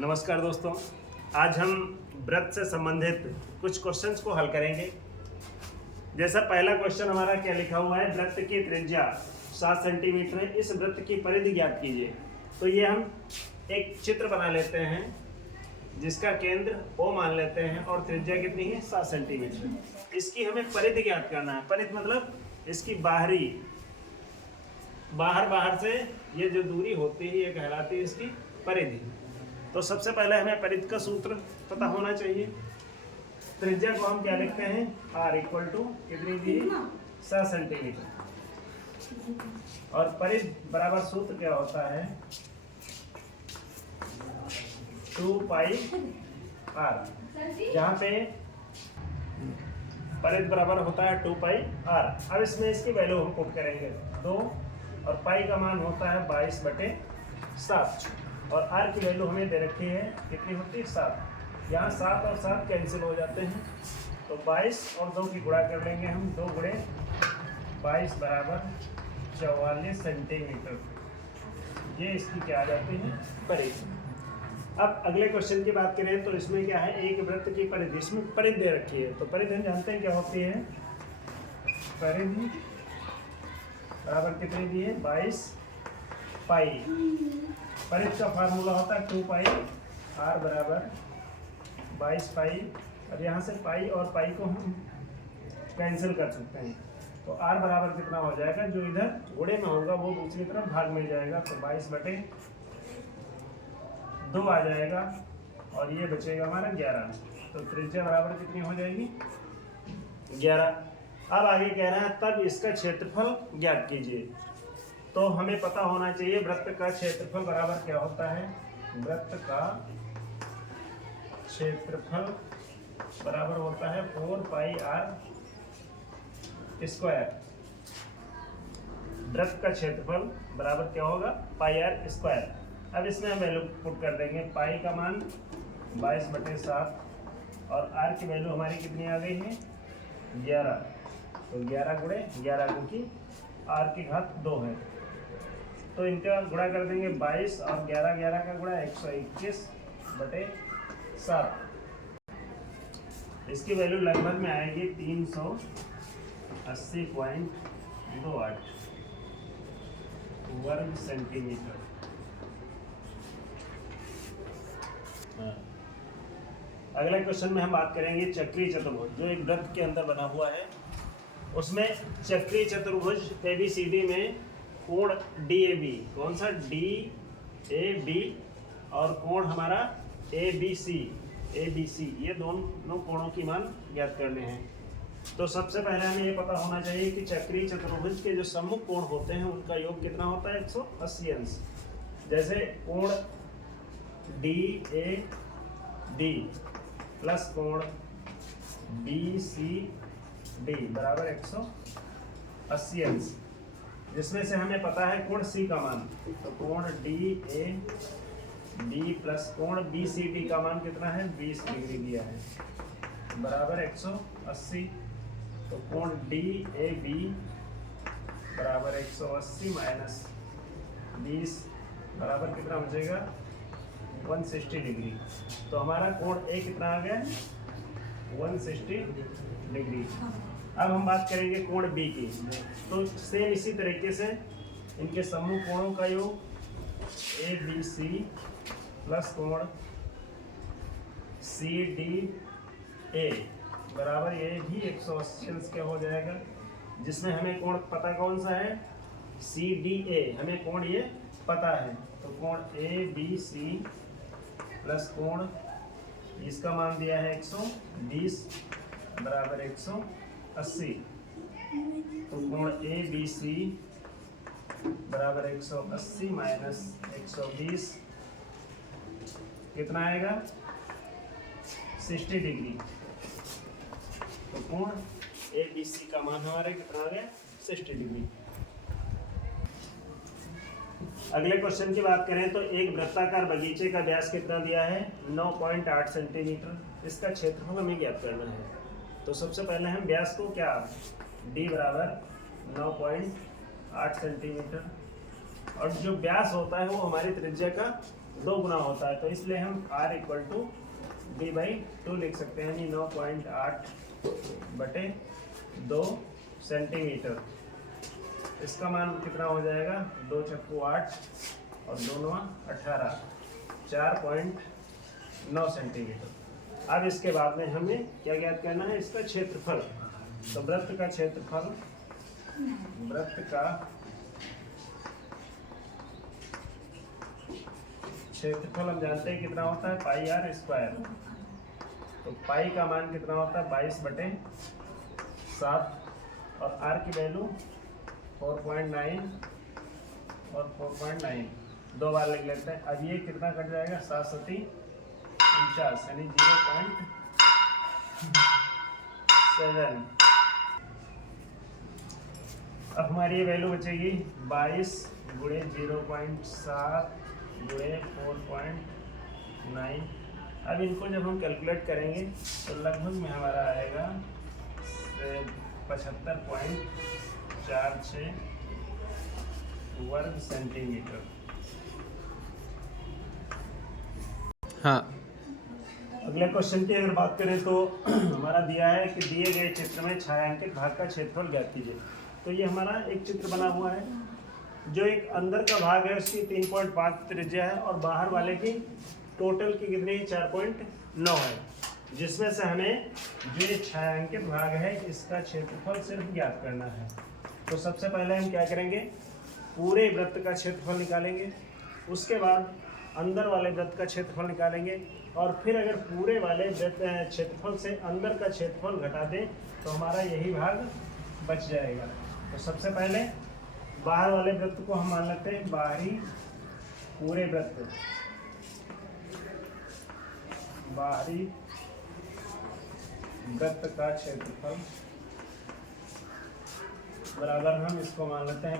नमस्कार दोस्तों, आज हम वृत्त से संबंधित कुछ क्वेश्चंस को हल करेंगे। जैसा पहला क्वेश्चन हमारा क्या लिखा हुआ है, वृत्त की त्रिज्या 7 सेंटीमीटर है, इस वृत्त की परिधि ज्ञात कीजिए। तो ये हम एक चित्र बना लेते हैं जिसका केंद्र O मान लेते हैं और त्रिज्या कितनी है 7 सेंटीमीटर। इसकी हमें परिधि ज्ञात करना है। परिधि मतलब इसकी बाहर से ये जो दूरी होती है ये कहलाती है इसकी परिधि। तो सबसे पहले हमें परिधि का सूत्र पता होना चाहिए। त्रिज्या को हम क्या लिखते हैं, r इक्वल टू कितनी दी 7 सेंटीमीटर, और परिधि बराबर सूत्र क्या होता है 2 पाई r, जहाँ पे परिधि बराबर होता है 2 पाई r। अब इसमें इसकी वैल्यू हम पुट करेंगे 2, और पाई का मान होता है 22/7, और r की वैल्यू हमें दे रखी है कितनी होती है 7। यहाँ 7 और 7 कैंसिल हो जाते हैं, तो 22 और 2 की गुणा कर लेंगे हम, 2 गुणे 22 बराबर 44 सेंटीमीटर। ये इसकी क्या आ जाती है परिधि। अब अगले क्वेश्चन की बात करें तो इसमें क्या है, एक वृत्त की परिधि, इसमें परिधि दे रखी है। तो परिधि हम जानते हैं क्या होती है, परिधि बराबर कितनी दी है 22 पाई। परिधि का फार्मूला होता है 2 पाई r बराबर 22 पाई, और यहाँ से पाई और पाई को हम कैंसिल कर सकते हैं। तो r बराबर कितना हो जाएगा, जो इधर गुणे में होगा वो दूसरी तरफ भाग में जाएगा, तो 22/2 आ जाएगा, और ये बचेगा हमारा 11। तो त्रिज्या बराबर कितनी हो जाएगी 11। अब आगे कह रहा है तब इसका क्षेत्रफल ज्ञात कीजिए। तो हमें पता होना चाहिए वृत्त का क्षेत्रफल बराबर क्या होता है, वृत्त का क्षेत्रफल बराबर होता है 4 पाई r स्क्वायर। वृत्त का क्षेत्रफल बराबर क्या होगा पाई r स्क्वायर। अब इसमें हम वैल्यू पुट कर देंगे, पाई का मान 22/7 और r की वैल्यू हमारी कितनी आ गई है 11। तो 11 गुणे 11 क्योंकि r की घात 2 है, तो इनका गुणा कर देंगे 22 और 11 का गुणा 121/7। इसकी वैल्यू लगभग में आएगी 380.28 वर्ग सेंटीमीटर। अगले क्वेश्चन में हम बात करेंगे चक्रीय चतुर्भुज, जो एक वृत्त के अंदर बना हुआ है। उसमें चक्रीय चतुर्भुज ABCD में कोण DAB, कौन सा DAB, और कोण हमारा ABC, ये दोनों कोणों की मान ज्ञात करने हैं। तो सबसे पहले हमें ये पता होना चाहिए कि चक्रीय चतुर्भुज के जो सम्मुख कोण होते हैं उनका योग कितना होता है 180 अंश। जैसे कोण DAD प्लस कोण BCD बराबर 180 अंश, जिसमें से हमें पता है कोण C का मान, तो कोण DAB प्लस कोण BCD का मान कितना है 20 डिग्री दिया है, बराबर 180। तो कोण DAB बराबर 180 माइनस 20 बराबर कितना बचेगा 160 डिग्री। तो हमारा कोण A कितना आ गया 160 डिग्री। अब हम बात करेंगे कोण B की। तो सेम इसी तरीके से इनके सम्मुख कोणों का योग ABC प्लस कोण CDA बराबर ये भी 180 अंश का हो जाएगा, जिसमें हमें कोण पता कौन सा है CDA, हमें कोण ये पता है। तो कोण ABC प्लस कोण इसका मान दिया है 120 बराबर 180। तो कोण ABC बराबर 180 माइनस 120 कितना आएगा 60 डिग्री। तो कोण ABC का मान हमारे कितना आ गया 60 डिग्री। अगले क्वेश्चन की बात करें तो एक वृत्ताकार बगीचे का व्यास कितना दिया है 9.8 सेंटीमीटर। इसका क्षेत्रफल हमें ज्ञात करना है। तो सबसे पहले हम व्यास को क्या D बराबर 9.8 सेंटीमीटर और जो व्यास होता है वो हमारी त्रिज्या का 2 गुना होता है, तो इसलिए हम r इक्वल टू d/2 लिख सकते हैं, यानी 9.8/2 सेंटीमीटर। इसका मान कितना हो जाएगा, 2 चक्कू 8 और 2 9 18, 4.9 सेंटीमीटर। अब इसके बाद में हमें क्या ज्ञात करना है, इसका क्षेत्रफल। तो वृत्त का क्षेत्रफल, वृत्त का क्षेत्रफल हम जानते हैं कितना होता है, पाई r स्क्वायर। तो पाई का मान कितना होता है, 22/7, और r की वैल्यू 4.9 और 4.9 2 बार लिख लेते हैं। अब ये कितना कट जाएगा, 7 सती 49, यानी 0.7। अब हमारी ये वैल्यू बचेगी 22 गुणे 0.7 गुणे 4.9। अब इनको जब हम कैलकुलेट करेंगे तो लगभग में हमारा आएगा 75.46 वर्ग सेंटीमीटर। हाँ, अगले क्वेश्चन की अगर बात करें तो हमारा दिया है कि दिए गए चित्र में छायांकित भाग का क्षेत्रफल ज्ञात कीजिए। तो ये हमारा एक चित्र बना हुआ है, जो एक अंदर का भाग है उसकी 3.5 त्रिज्या है और बाहर वाले की टोटल की कितनी 4.9 है, जिसमें से हमें जो ये छायांकित भाग है इसका क्षेत्रफल सिर्फ ज्ञात करना है। तो सबसे पहले हम क्या करेंगे, पूरे वृत्त का क्षेत्रफल निकालेंगे, उसके बाद अंदर वाले वृत्त का क्षेत्रफल निकालेंगे, और फिर अगर पूरे वाले वृत्त क्षेत्रफल से अंदर का क्षेत्रफल घटा दें तो हमारा यही भाग बच जाएगा। तो सबसे पहले बाहर वाले वृत्त को हम मान लेते हैं, बाहरी पूरे वृत्त, बाहरी वृत्त का क्षेत्रफल बराबर हम इसको मान लेते हैं